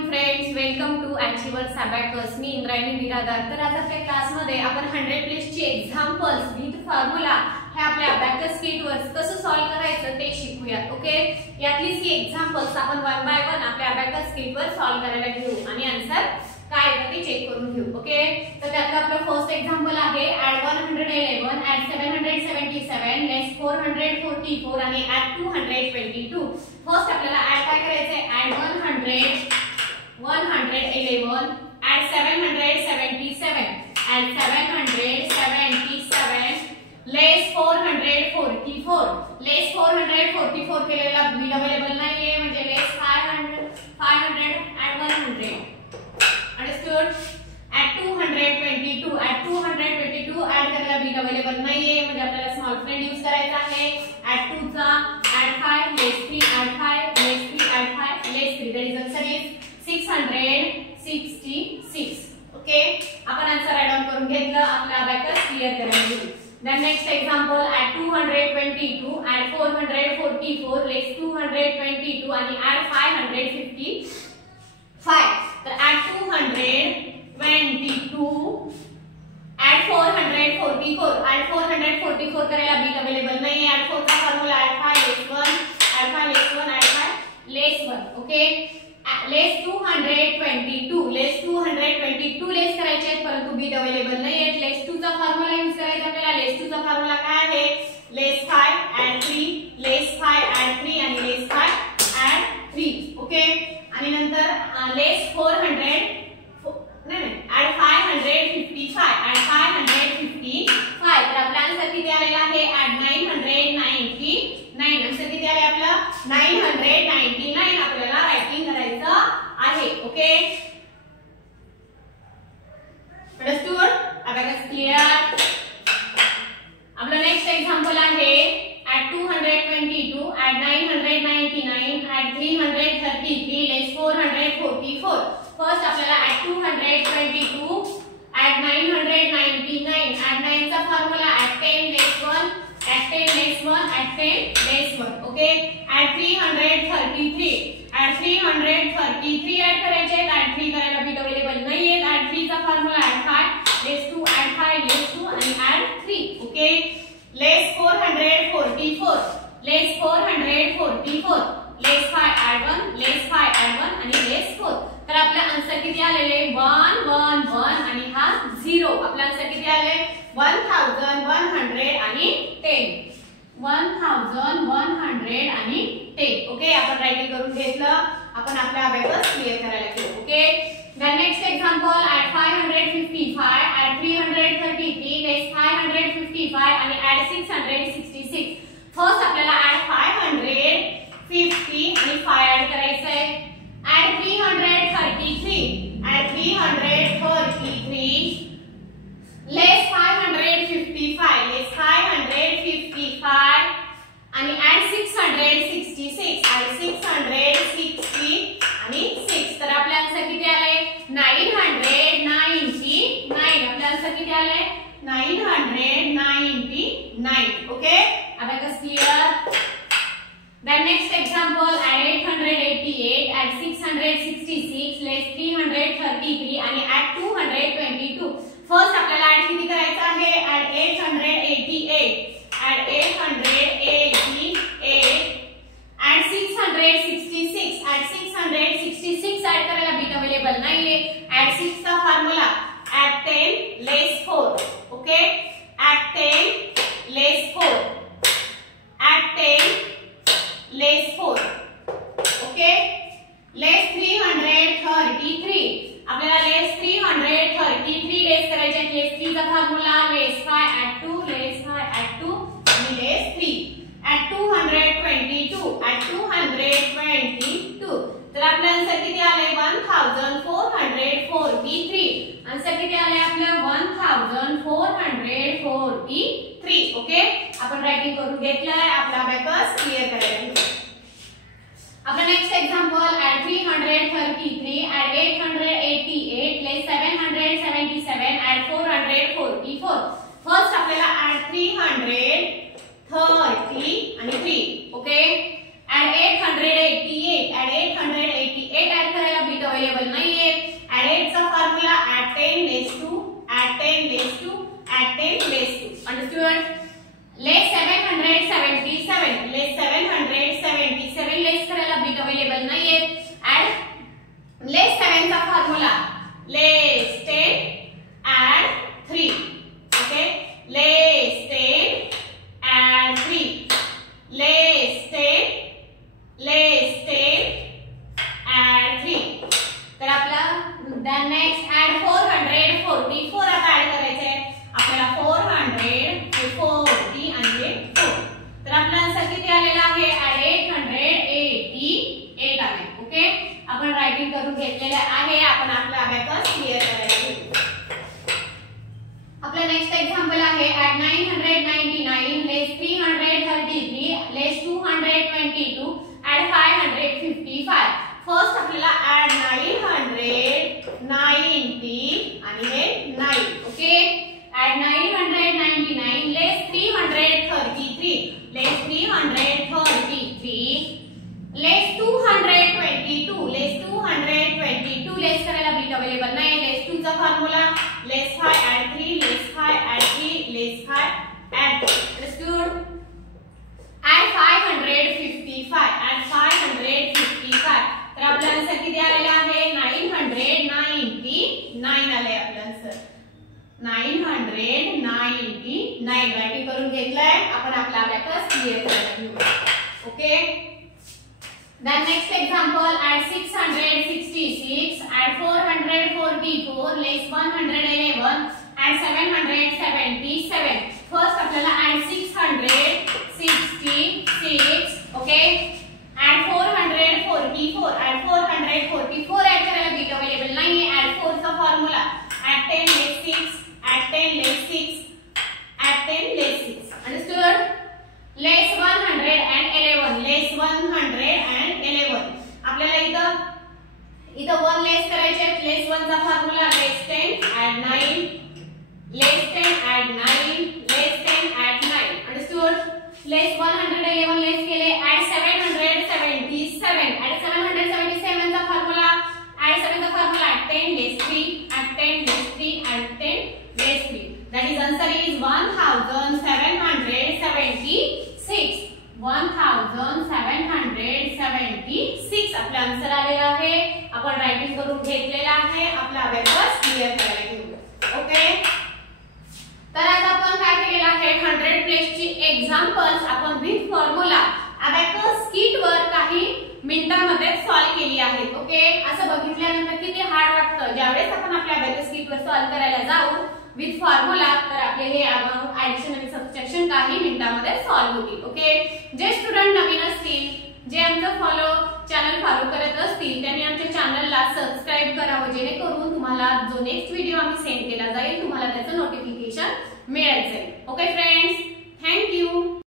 Morning friends, welcome to Achievers Abacus. मी इंद्रायणी बिरादार. तर आज आपल्या क्लासमध्ये आपण 100 प्लेसची एक्झाम्पल्स विथ फॉर्म्युला हे आपल्या अबॅकस किटवर कसं सॉल्व करायचं ते शिकूयात. ओके, यातली ही एक्झाम्पल्स आपण वन बाय वन आपल्या अबॅकस किटवर सॉल्व करायला घेऊ आणि आन्सर काय आहे ते चेक करून घेऊ. ओके, तर त्यातलं आपलं फर्स्ट एक्झाम्पल आहे ऍड 111 ऍड 777 लेस 444 आणि ऍड 222. फर्स्ट आपल्याला ऍड काय करायचंय? Add 111 add 777 add 777 less 444. Less 444 केलेला बी अवेलेबल नाहीये म्हणजे less 500 add 100. Understood? Add 222 add 222 add करायला बी अवेलेबल नाहीये म्हणजे आपल्याला स्मॉल फ्रेंड यूज करायचा आहे. ऍड 2 चा add 5 less 3 add 5 less 3 add 5 less 3. That is answer is 666. Okay, आपण आन्सर ऍड ऑन करून घेतलं. आपला अबॅकस क्लियर करायला घेऊ. Then next example add 222 add 444 less 222 आणि add 555. तर add 222 add 444 add 444 करायला बिट अवेलेबल नाही. add 4 चा formula add 5 less 1 add 5 less 1 add 5 less 1. Okay, लेस 222 लेस 222 लेस करायचे परंतु बीट अवेलेबल नाही आहे. लेस 2 चा फॉर्म्युला यूज करायचा आपल्याला. लेस 2 चा फॉर्म्युला काय आहे? लेस 5 ऍड 3 लेस 5 ऍड 3 आणि लेस 5 ऍड 3. ओके, आणि नंतर लेस 400 नाही ऍड 555 ऍड 555. तर आपला आन्सर किती आलेला आहे? ऍड 999. आन्सर किती आले आपलं? 999 आपल्याला रायटिंग करायचं आहे. Okay, understood? Abacus clear? आपलं नेक्स्ट एक्झाम्पल आहे ऍड 222 ऍड 999 ऍड 333 लेस 444. फर्स्ट आपल्याला ऍड 222 ऍड 999 ऍड 9 चा फॉर्म्युला ऍड 10 लेस 1 ऍड 10 लेस 1 ऍड 10 लेस 1. ओके, ऍड 333 ऍड 333 ऍड करायचे. ऍड 3 करायला बीट अवेलेबल नाहीये. ऍड 3 चा फॉर्म्युला ऍड 5 लेस 2 ऍड 5 लेस 2 आणि ऍड 3. ओके, लेस 444 लेस 444 लेस 5 add 1 लेस 5 add 1 आणि लेस 4. तर आपला आन्सर किती आलेले? 1 1 1 आणि हा 0. आपला आन्सर किती आले? 1100 आणि 10. 1100 आणि 10. ओके, आपण रायटिंग करून घेतलं. आपण आपल्या अबॅकस क्लियर करायला घेऊ. Okay, the next example add 555 add 333 less 555 आणि ऍड 666. फर्स्ट आपल्याला ऍड 550 आणि 5 ऍड करायचं आहे. ऍड 333 ऍड 333 लेस 555 लेस 555 आणि ऍड 666 ऍड 660 आणि 6. तर आपला आन्सर किती आले? 999. आपला आन्सर किती आले? 999. Okay, abacus clear? Then next example add 888 add 666 less 333 आणि add 222. फर्स्ट आपल्याला ऍड किती करायचं आहे? add 888 add 888 add 666 add 666 add करायला बीट अवेलेबल नाहीये. add 6 चा formula add 10 less 4. Okay, add 10 less 4 add 10 लेस 4. ओके, लेस 333. आपल्याला लेस 333 लेस करायचे. लेस 3 चा फॉर्म्युला लेस 5 ऍड 2 लेस 5 ऍड 2 आणि लेस 3 ऍड 222 ऍड 222. तर आपलं आन्सर किती आले? 1443. आन्सर किती आले आपलं? 1443. ओके, आपण रायटिंग करून घेतलंय. आपला अबॅकस क्लियर करायला घेऊ. आपला नेक्स्ट एक्झाम्पल ऍड 333 ऍड 888 लेस 777 ऍड 444. फर्स्ट आपल्याला ऍड 330 आणि 3. ओके, ऍड 888 ऍड 888 ऍड करायला बीट अवेलेबल 10 चा फॉर्म्युला लेस 10 add 3 ओके लेस 10 add 3 लेस 10 add 3 तर आपला then next add 444 आता ऍड करायचे आहे आपल्याला 440 आणि 4 तर आपला आन्सर किती आलेला आहे add 888 आले ओके आपण रायटिंग करून घेतलेले आहे आपण आपला अबॅकस क्लियर करायला घेऊ आपला नेक्स्ट एक्झाम्पल आहे add 999 less 333 less 222 add 555 first आपल्याला add 990 आणि हे 9 okay add 999 less 333 less 333 less 222 less करायला बीट अवेलेबल नाही less 2 चा formula less 5 add 3 less 5 add 3 less 5 add 2 understood add 555 तर आपला आन्सर किती आलेला आहे 999 आले आपला आन्सर 999 रायटिंग करून घेतलाय आपण आपला अबॅकस क्लियर करायला घेऊ okay then next example add 666 add 444 less 111 add 777 first आपल्याला add 666 okay add 444 add 444 add करायला बीट अवेलेबल नाहीये add 4 चा formula add 10 less 6 add 10 less 6 add 10 less 6 understood less 111 आपल्याला इथं 1 लेस करायचे लेस 1 चा फॉर्म्युला लेस 10 add 9 लेस 10 add 9 लेस 10 add 9 understood लेस 111 लेस केले add 777 add 777 चा फॉर्म्युला add 7 चा formula add 10 less 3 add 10 less 3 add 10 less 3 that is answer is 1776 1776 आपला आन्सर आलेला आहे आपण रायटिंग करून घेतलेला आहे आपला अबॅकस क्लियर करायला घेऊ ओके तर आज आपण काय केलेलं आहे 100 प्लेसची एक्झाम्पल्स आपण विथ फॉर्म्युला अबॅकस किट वर काही मिनिटांमध्ये सॉल्व केली आहेत ओके असं बघितल्यानंतर किती हार्ड वाटतं ज्यावेळेस आपण आपल्या अबॅकस किट वर सॉल्व करायला जाऊ विथ फॉर्म्युला तर आपले हे ऍडिशन आणि सबट्रॅक्शन काही मिनिटांमध्ये सॉल्व होतील ओके जे स्टुडंट नवीन असतील जे आमचं चॅनल फॉलो करत असतील त्यांनी आमच्या चॅनलला सबस्क्राइब करावं जेणेकरून तुम्हाला जो नेक्स्ट व्हिडिओ आम्ही सेंड केला जाईल तुम्हाला त्याचं नोटिफिकेशन मिळेल ओके फ्रेंड्स थँक यू